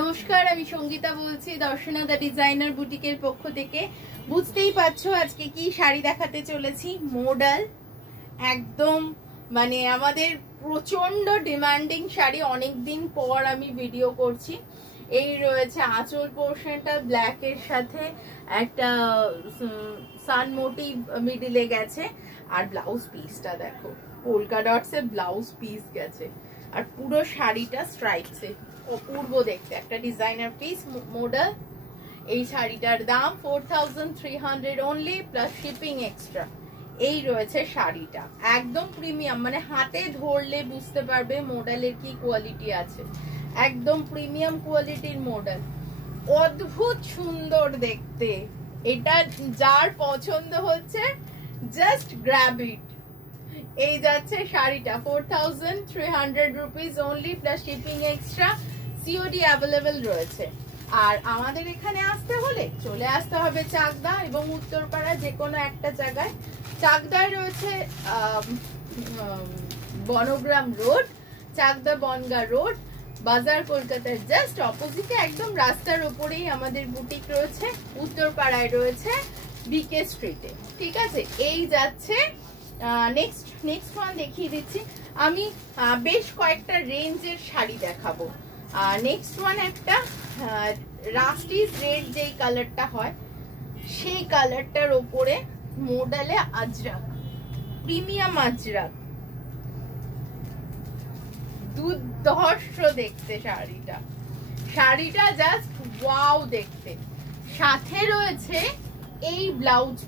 নমস্কার, আমি সঙ্গীতা বলছি দর্শনা দা ডিজাইনার বুটিকের পক্ষ থেকে। বুঝতেই পারছো আজকে কি শাড়ি দেখাতে চলেছি। মডেল একদম মানে আমাদের প্রচন্ড ডিমান্ডিং শাড়ি, অনেকদিন পর আমি ভিডিও করছি। এই রয়েছে আঁচল পোর্শনটা ব্ল্যাক এর সাথে একটা সান মোটিভ মিডিলে গেছে, আর ব্লাউজ পিসটা দেখো পোলকা ডটস এর ব্লাউজ পিস গেছে, আর পুরো শাড়িটা স্ট্রাইপসে অপূর্ব দেখতে একটা ডিজাইনার পিস মডেল। এই শাড়িটার দাম 4300 অনলি প্লাস শিপিং এক্সট্রা। এই রয়েছে শাড়িটা, একদম প্রিমিয়াম, মানে হাতে ধরলে বুঝতে পারবে মডেলের কি কোয়ালিটি আছে। একদম প্রিমিয়াম কোয়ালিটির মডেল, অদ্ভুত সুন্দর দেখতে। এটা যার পছন্দ হচ্ছে জাস্ট গ্র্যাব ইট। এই যাচ্ছে শাড়িটা 4300 rupees only plus shipping extra. COD available রয়েছে। আর আমাদের এখানে আসতে হলে চলে আসতে হবে চাকদা এবং উত্তরপাড়া, যে কোনো একটা জায়গায়। চাকদায় রয়েছে বনগ্রাম রোড, চাকদা বনগা রোড, বাজার কলকাতার জাস্ট অপোজিটে, একদম রাস্তার উপরেই আমাদের বুটিক রয়েছে। উত্তরপাড়ায় রয়েছে বিকে স্ট্রিটে, ঠিক আছে। এই যাচ্ছে নেক্সট ওয়ান দেখিয়ে দিচ্ছি আমি। বেশ কয়েকটা রেঞ্জের শাড়ি দেখাবো। নেক্সট ওয়ান একটা রাস্টিজ রেড যেই কালারটা হয় সেই কালারটার ওপরে মডেলে আজরাক, প্রিমিয়াম আজরাক, দুর্ধর্ষ দেখতে শাড়িটা জাস্ট ওয়াও দেখতে। সাথে রয়েছে এই ব্লাউজ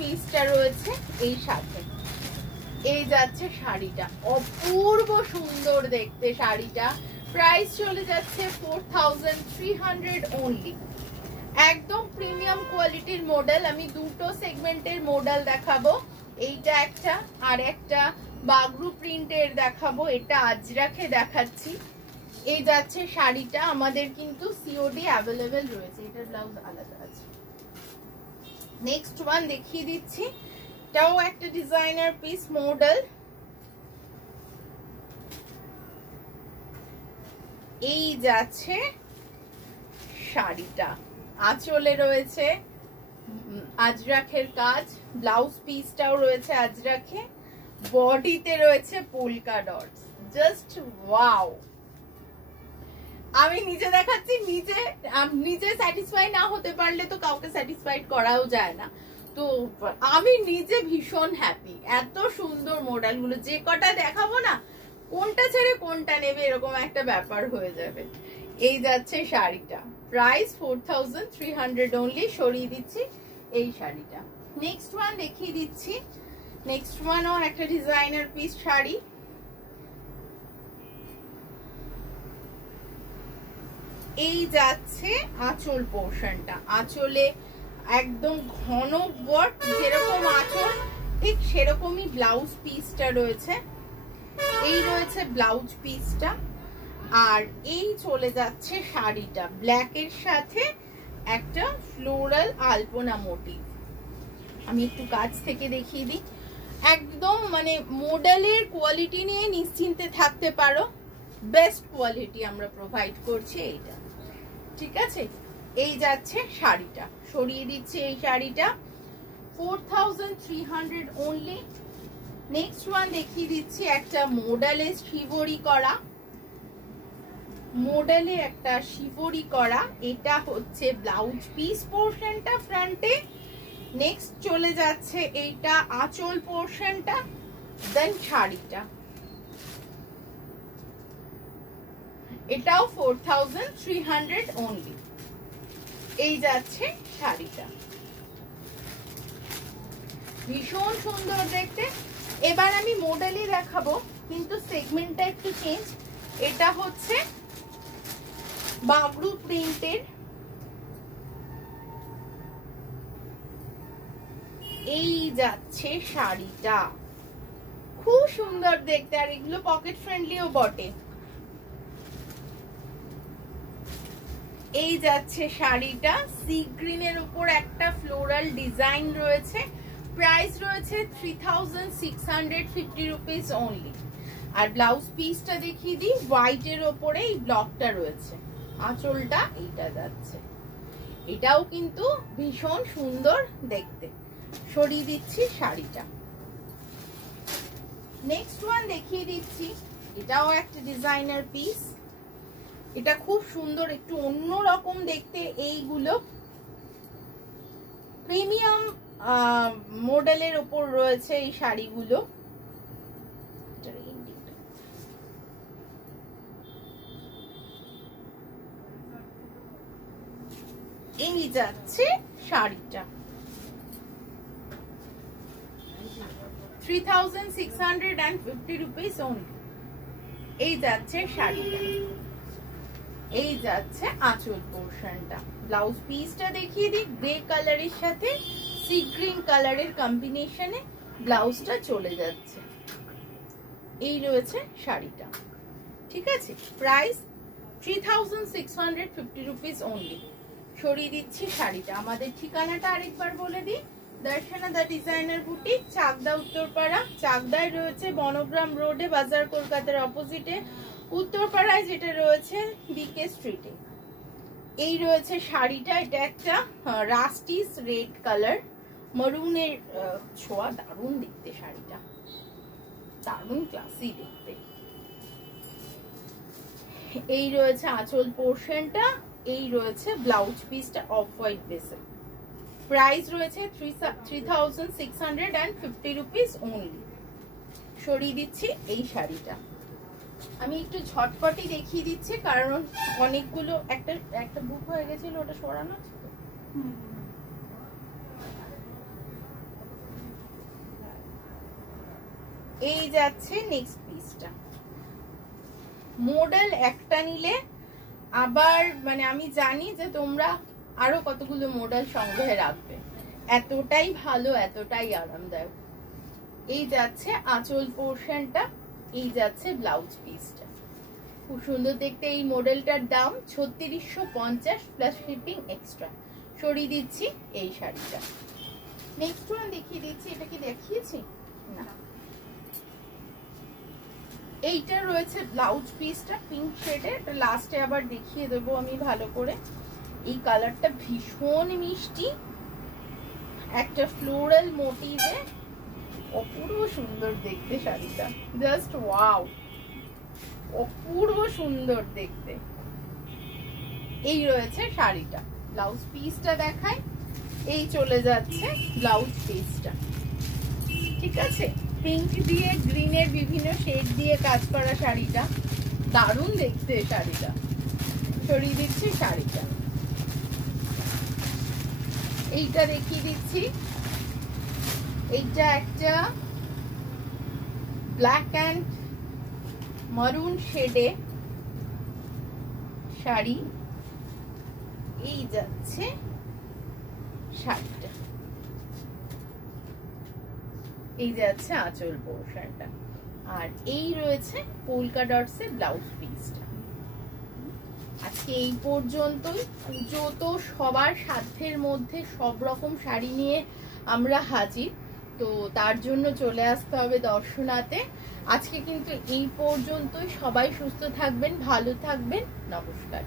পিসটা রয়েছে এই সাথে। এই যাচ্ছে শাড়িটা, অপূর্ব সুন্দর দেখতে শাড়িটা। প্রাইস চলে যাচ্ছে 4300 অনলি। একদম প্রিমিয়াম কোয়ালিটির মডেল। আমি দুটো সেগমেন্টের মডেল দেখাবো, এইটা একটা আর একটা বাগরু প্রিন্টের দেখাবো। এটা আজরাখে দেখাচ্ছি। এই যাচ্ছে শাড়িটা, আমাদের কিন্তু সিওডি অ্যাভেলেবেল রয়েছে, এটার ব্লাউজ আলাদা আছে। নেক্সট ওয়ান দেখিয়ে দিচ্ছি, এটাও একটা ডিজাইনার পিস মডেল। এই যাচ্ছে শাড়িটা, আঁচলে রয়েছে আজরাখের কাজ, ব্লাউজ পিসটাও রয়েছে আজরাখে, বডিতে রয়েছে পোলকা ডটস। Just wow. আমি নিজে দেখাচ্ছি, নিজে স্যাটিসফাই না হতে পারলে তো কাউকে স্যাটিসফাইড করাও যায় না। তো আমি নিজে ভীষণ হ্যাপি। এত সুন্দর মডেল গুলো, যে কটা দেখাবো না কোনটা ছেড়ে কোনটা নেবে এরকম একটা ব্যাপার হয়ে যাবে। এই যাচ্ছে শাড়িটা, প্রাইস 4300 অনলি। সরিয়ে দিচ্ছি এই শাড়িটা। নেক্সট ওয়ান দেখিয়ে দিচ্ছি, নেক্সট ওয়ানও একটা ডিজাইনার পিস শাড়ি। এই যাচ্ছে আঁচল পোর্শনটা, আঁচলে একদম ঘন বট, যেরকম আঁচল ঠিক সেরকমই ব্লাউজ পিসটা রয়েছে। এই রয়েছে ব্লাউজ পিসটা, আর এই চলে যাচ্ছে শাড়িটা ব্ল্যাক এর সাথে একটা ফ্লোরাল আলপনা মোটিভ। আমি একটু কাছ থেকে দেখিয়ে দিই। একদম মানে মডেলের কোয়ালিটি নিয়ে নিশ্চিন্তে থাকতে পারো, বেস্ট কোয়ালিটি আমরা প্রোভাইড করছি এইটা, ঠিক আছে। এই যাচ্ছে শাড়িটা, সরিয়ে দিচ্ছে এই শাড়িটা 4300 অনলি। নেক্সট ওয়ান দেখিয়ে দিচ্ছি একটা মডেলে শিবরি করা, এটা হচ্ছে ব্লাউজ পিস পোর্শনটা ফ্রন্টে। নেক্সট চলে যাচ্ছে এইটা আঁচল পোর্শনটা, দেন শাড়িটা, এটাও 4300 অনলি। এই যাচ্ছে শাড়িটা, ভীষণ সুন্দর দেখতে। এবার আমি মডেলই দেখাবো, কিন্তু সেগমেন্টটা একটু চেঞ্জ। এটা হচ্ছে বাবরু প্রিন্টের। এই যাচ্ছে শাড়িটা, খুব সুন্দর দেখতে, আর এগুলো পকেট ফ্রেন্ডলিও বটে। এই যাচ্ছে শাড়িটা, সি গ্রিনের উপর একটা ফ্লোরাল ডিজাইন রয়েছে। প্রাইস রয়েছে 3650 রুপিস অনলি। আর ব্লাউজ পিসটা দেখিয়ে দিই, হোয়াইটের ওপরে এই ব্লকটা রয়েছে, আঁচলটা এইটা যাচ্ছে, এটাও কিন্তু ভীষণ সুন্দর দেখতে। সরিয়ে দিচ্ছি শাড়িটা। নেক্সট ওয়ান দেখিয়ে দিচ্ছি, এটাও একটা ডিজাইনার পিস, এটা খুব সুন্দর, একটু অন্যরকম দেখতে। এইগুলো প্রিমিয়াম মডেলের ওপর রয়েছে এই শাড়িগুলো। এই যাচ্ছে শাড়িটা 3650 রুপিস ওনলি। এই যাচ্ছে শাড়িটা, এই যাচ্ছে আঁচল পোর্শনটা। ব্লাউজ পিসটা দেখিয়ে দিই, গ্রে কালারের সাথে সি গ্রিন কালারের কম্বিনেশনে ব্লাউজটা চলে যাচ্ছে। এই রয়েছে শাড়িটা, ঠিক আছে। Price 3650 rupees only. সরিয়ে দিচ্ছি শাড়িটা। আমাদের ঠিকানাটা আরেকবার বলে দিই, দর্শনা দা ডিজাইনার বুটিক, চাকদা উত্তরপাড়া। চাকদায় রয়েছে বনগ্রাম রোডে, বাজার কলকাতার অপোজিটে। উত্তরপাড়ায় যেটা রয়েছে বিকে স্ট্রিটে। এই রয়েছে শাড়িটা, এটা একটা রাস্টিস রেড কালার, মরুনের ছোঁয়া, দারুণ দেখতে শাড়িটা, দারুণ ক্লাসি দেখতে। এই রয়েছে আঁচল পোর্শনটা, এই রয়েছে ব্লাউজ পিসটা অফ হোয়াইট বেসে। প্রাইস রয়েছে 3650 রুপিস ওনলি। সরিয়ে দিচ্ছি এই শাড়িটা। আমি একটু ঝটপটি দেখিয়ে দিচ্ছি, কারণ অনেকগুলো একটা বুক হয়ে গেছিল, ওটা সরানো ছিল। এই যাচ্ছে নেক্সট পিসটা। মডেল একটা নিলে আবার মানে আমি জানি যে তোমরা আরো কতগুলো মডেল সংগ্রহে রাখবে, এতটাই ভালো, এতটাই আরামদায়ক। এই যাচ্ছে আঁচল পোর্শনটা, এই যাচ্ছে ব্লাউজ পিসটা, খুব সুন্দর দেখতে। এই মডেলটার দাম 3650 প্লাস শিপিং এক্সট্রা। সরিয়ে দিচ্ছি এই শাড়িটা। নেক্সট ওয়ান দেখিয়ে দিচ্ছি, এটা কি দেখিয়েছি না, এইটা রয়েছে ব্লাউজ পিসটা পিঙ্ক শেডের, এটা লাস্টে আবার দেখিয়ে দেবো আমি ভালো করে। এই কালারটা ভীষণ মিষ্টি, একটা ফ্লোরাল মোটিভে, অপূর্ব সুন্দর দেখতে শাড়িটা, জাস্ট ওয়াও, অপূর্ব সুন্দর দেখতে। এই রয়েছে শাড়িটা। ব্লাউজ পিসটা দেখাই, এই চলে যাচ্ছে ব্লাউজ পিসটা, ঠিক আছে। পিঙ্ক দিয়ে গ্রিনের বিভিন্ন শেড দিয়ে কাজ করা শাড়িটা, দারুণ দেখতে শাড়িটা। সরিয়ে দিচ্ছি শাড়িটা। এইটা দেখিয়ে দিচ্ছি, এইটা একটা ব্ল্যাক অ্যান্ড মারুন শেডে শাড়ি। এই যাচ্ছে শাড়িটা, এই যাচ্ছে আঁচল পোর্শনটা, আর এই রয়েছে পোলকা ডটস এর ব্লাউজ পিসটা। আজকে এই পর্যন্তই। পুজো তো সবার সাধ্যের মধ্যে, সব রকম শাড়ি নিয়ে আমরা হাজির, তো তার জন্য চলে আসতে হবে দর্শনাতে। আজকে কিন্তু এই পর্যন্তই। সবাই সুস্থ থাকবেন, ভালো থাকবেন, নমস্কার।